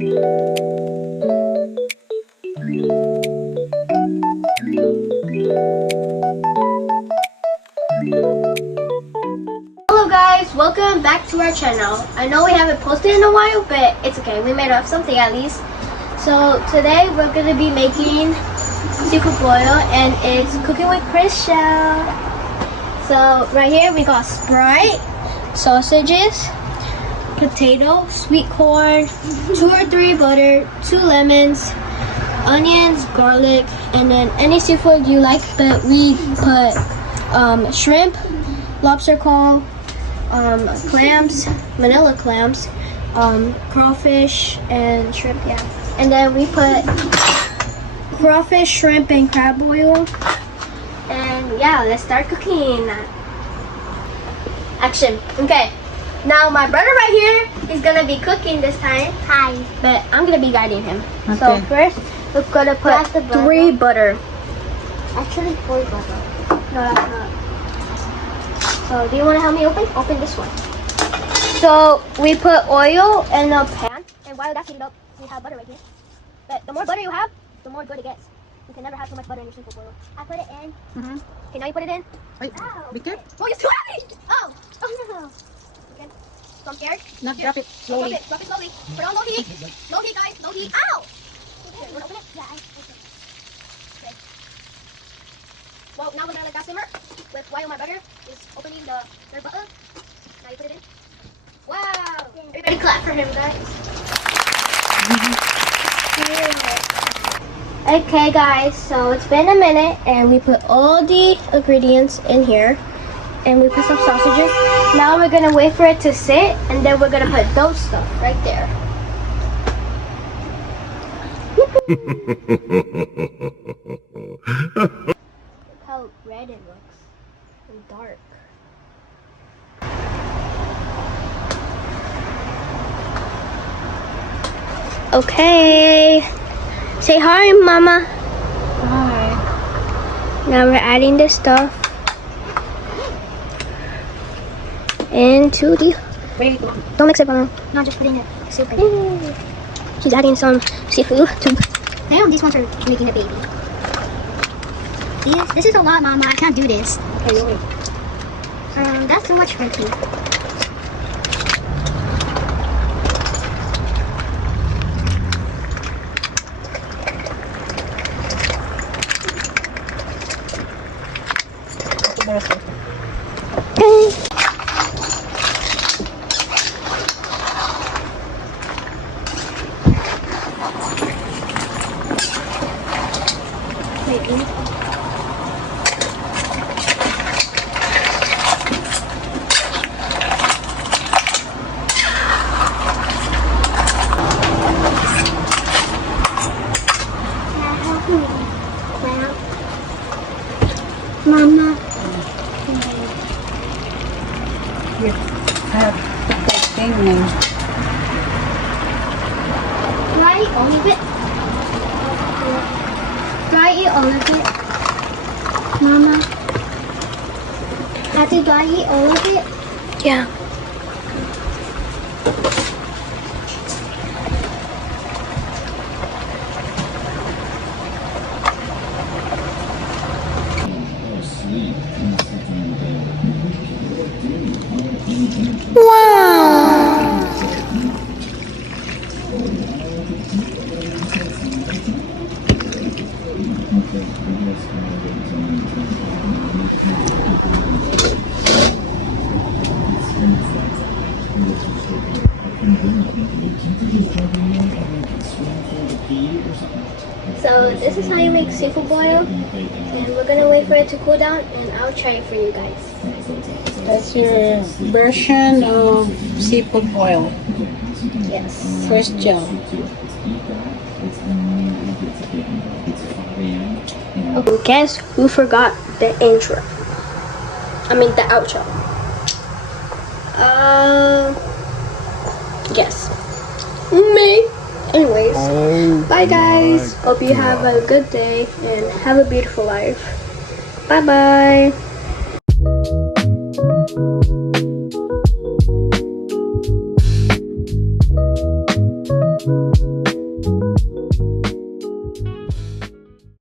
Hello guys, welcome back to our channel. I know we haven't posted in a while, but it's okay. We made up something at least. So today we're going to be making seafood boil, and it's cooking with chrisgel. So right here we got Sprite, sausages, potato, sweet corn, 2 or 3 butter, 2 lemons, onions, garlic, and then any seafood you like, but we put shrimp, lobster claw, clams, manila clams, crawfish, and shrimp, yeah. And then we put crawfish, shrimp, and crab oil. And yeah, let's start cooking. Action. Okay. Now my brother right here is gonna be cooking this time. Hi. But I'm gonna be guiding him. Okay. So first, we're gonna put 3 butter. Actually 4 butter. No, that's not. So do you wanna help me open this one? So we put oil in a pan, and while that's heating up, we have butter right here. But the more butter you have, the more good it gets. You can never have too much butter in your simple boil. I put it in. Okay, now you put it in. Wait, be careful. Oh, it's too heavy! Oh no. Okay. So I'm scared. No, drop it slowly. Drop it slowly. Put on low heat. Low heat, guys. Low heat. Ow! Okay, you wanna open it? Yeah, I open it. Okay. Well, now we're gonna let that simmer while my butter is opening the third button. Now you put it in. Wow! Everybody clap for him, guys. Okay guys, so it's been a minute and we put all the ingredients in here and we put some sausages. Now we're gonna wait for it to sit, and then we're gonna put those stuff right there. Look how red it looks and dark. Okay. Say hi, Mama. Hi. Now we're adding this stuff into the... Wait. Don't mix it, Mama. No, just putting it super. She's adding some seafood to... Damn, these ones are making a baby. This is a lot, Mama. I can't do this. Hey, wait. That's too much for me. Mama. Here, have that thing now. Try all of it. Try eat all of it. Mama. Have to try eat all of it? Yeah. So this is how you make seafood boil, and we're gonna wait for it to cool down, and I'll try it for you guys. That's your version of seafood oil. Yes. chrisgel. Okay, guess who forgot the intro? I mean the outro. Guess. Me. Anyways, bye guys. Hope you have a good day and have a beautiful life. Bye bye. Bye.